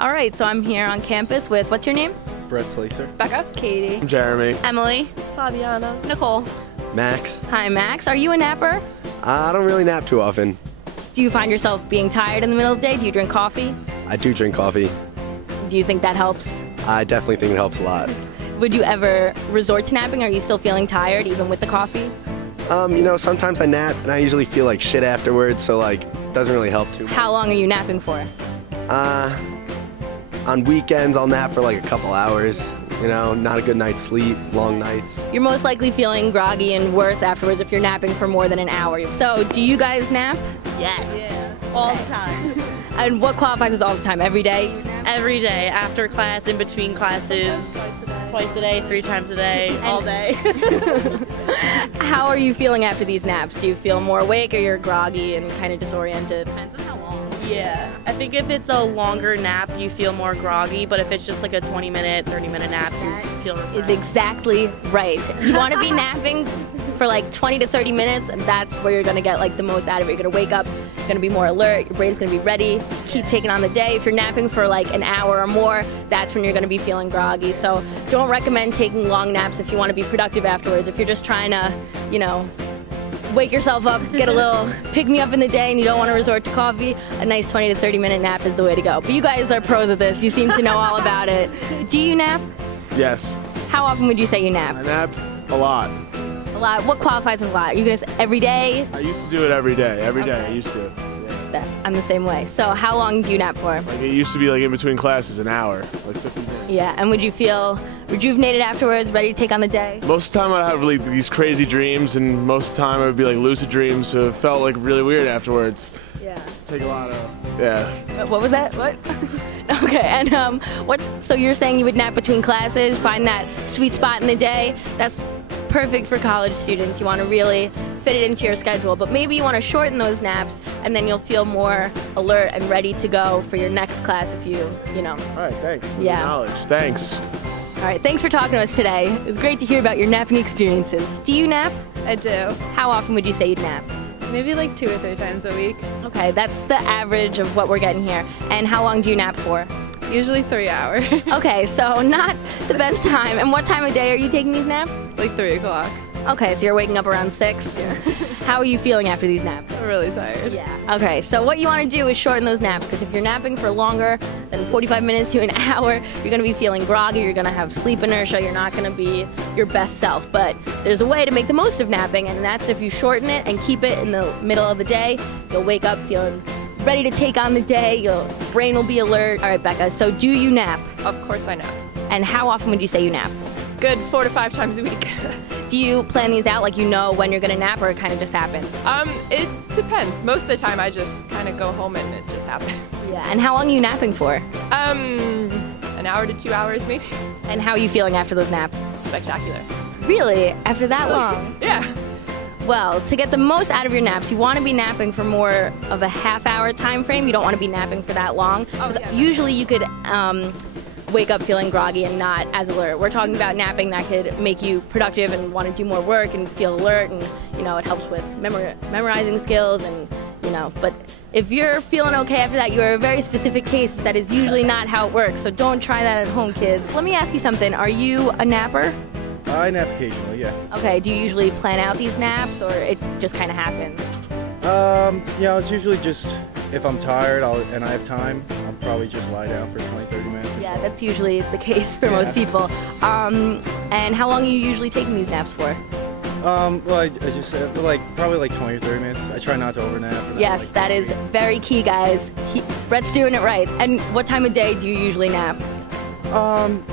All right, so I'm here on campus with, what's your name? Brett Slacer. Becca. Katie. Jeremy. Emily. Fabiana. Nicole. Max. Hi, Max. Are you a napper? I don't really nap too often. Do you find yourself being tired in the middle of the day? Do you drink coffee? I do drink coffee. Do you think that helps? I definitely think it helps a lot. Would you ever resort to napping? Are you still feeling tired even with the coffee? Sometimes I nap and I usually feel like shit afterwards, so like it doesn't really help too much. How long are you napping for? On weekends I'll nap for like a couple hours. Not a good night's sleep, long nights. You're most likely feeling groggy and worse afterwards if you're napping for more than an hour. So, do you guys nap? Yes. Yeah. All the time. And what qualifies as all the time? Every day you nap? Every day, after class, in between classes, twice a day, 3 times a day, all day. How are you feeling after these naps? Do you feel more awake or you're groggy and kind of disoriented? Depends on how long. Yeah, I think if it's a longer nap, you feel more groggy, but if it's just like a 20-minute, 30-minute nap, you feel refreshed. Is exactly right. You want to be napping for like 20 to 30 minutes, and that's where you're going to get like the most out of it. You're going to wake up, you're going to be more alert, your brain's going to be ready, keep taking on the day. If you're napping for like an hour or more, that's when you're going to be feeling groggy. So don't recommend taking long naps if you want to be productive afterwards. If you're just trying to, wake yourself up, get a little pick-me-up in the day, and you don't want to resort to coffee, a nice 20 to 30-minute nap is the way to go. But you guys are pros at this. You seem to know all about it. Do you nap? Yes. How often would you say you nap? I nap a lot. A lot. What qualifies as a lot? Are you going to say every day? I used to do it every day. Every day Okay. I used to. Yeah. I'm the same way. So how long do you nap for? Like it used to be like in between classes, an hour, like 50 minutes. Yeah, and would you feel rejuvenated afterwards, ready to take on the day? Most of the time I'd have like these crazy dreams, and most of the time it would be like lucid dreams, so it felt like really weird afterwards. Yeah. Take a lot of, yeah. What was that? What? Okay, and so you're saying you would nap between classes, find that sweet spot in the day? That's perfect for college students. You want to really fit it into your schedule, but maybe you want to shorten those naps, and then you'll feel more alert and ready to go for your next class if you know. All right, thanks. Yeah. Knowledge. Thanks. All right, thanks for talking to us today. It was great to hear about your napping experiences. Do you nap? I do. How often would you say you'd nap? Maybe like 2 or 3 times a week. Okay, that's the average of what we're getting here. And how long do you nap for? Usually 3 hours. Okay, so not the best time. And what time of day are you taking these naps? Like 3 o'clock. Okay, so you're waking up around 6? Yeah. How are you feeling after these naps? I'm really tired. Yeah. Okay, so what you want to do is shorten those naps, because if you're napping for longer than 45 minutes to an hour, you're going to be feeling groggy, you're going to have sleep inertia, you're not going to be your best self. But there's a way to make the most of napping, and that's if you shorten it and keep it in the middle of the day. You'll wake up feeling ready to take on the day, your brain will be alert. All right, Becca, so do you nap? Of course I nap. And how often would you say you nap? Good 4 to 5 times a week. Do you plan these out, like you know when you're going to nap, or it kind of just happens? It depends. Most of the time I just kind of go home and it just happens. Yeah, and how long are you napping for? An hour to 2 hours maybe. And how are you feeling after those naps? Spectacular. Really? After that long? Yeah. Well, to get the most out of your naps, you want to be napping for more of a half-hour time frame. You don't want to be napping for that long. Oh, yeah. Usually you could wake up feeling groggy and not as alert. We're talking about napping that could make you productive and want to do more work and feel alert, and it helps with memorizing skills, and but if you're feeling okay after that, you're a very specific case, but that is usually not how it works. So don't try that at home, kids. Let me ask you something. Are you a napper? I nap occasionally, yeah. Okay, do you usually plan out these naps, or it just kind of happens? It's usually just if I'm tired and I have time, I'll probably just lie down for 20, 30 minutes. Yeah, that's usually the case for most people. And how long are you usually taking these naps for? I just said probably 20 or 30 minutes. I try not to overnap. Yes, that is very key, guys. Brett's doing it right. And what time of day do you usually nap?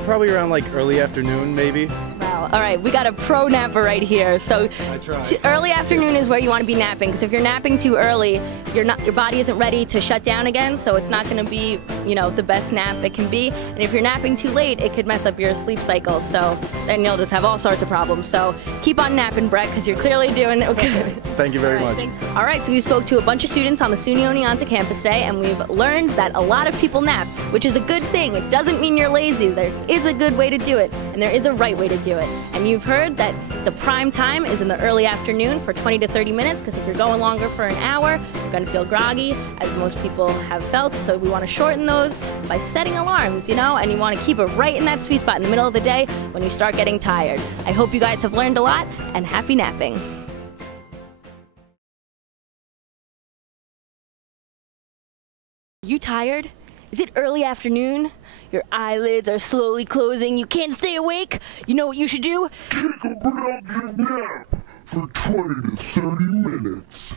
Probably around early afternoon, maybe. Wow. All right, we got a pro napper right here. So I try. Early afternoon is where you want to be napping, because if you're napping too early, your body isn't ready to shut down again, so it's not going to be, the best nap it can be. And if you're napping too late, it could mess up your sleep cycle. So then you'll just have all sorts of problems. So keep on napping, Brett, because you're clearly doing it good. Thank you very much. All right, so we spoke to a bunch of students on the SUNY Oneonta campus day, and we've learned that a lot of people nap, which is a good thing. It doesn't mean you're lazy. There is a good way to do it. and there is a right way to do it. And you've heard that the prime time is in the early afternoon for 20 to 30 minutes, because if you're going longer for an hour, you're going to feel groggy, as most people have felt. So we want to shorten those by setting alarms, and you want to keep it right in that sweet spot in the middle of the day when you start getting tired. I hope you guys have learned a lot, and happy napping. You tired? Is it early afternoon? Your eyelids are slowly closing. You can't stay awake? You know what you should do? Take a productive nap for 20 to 30 minutes.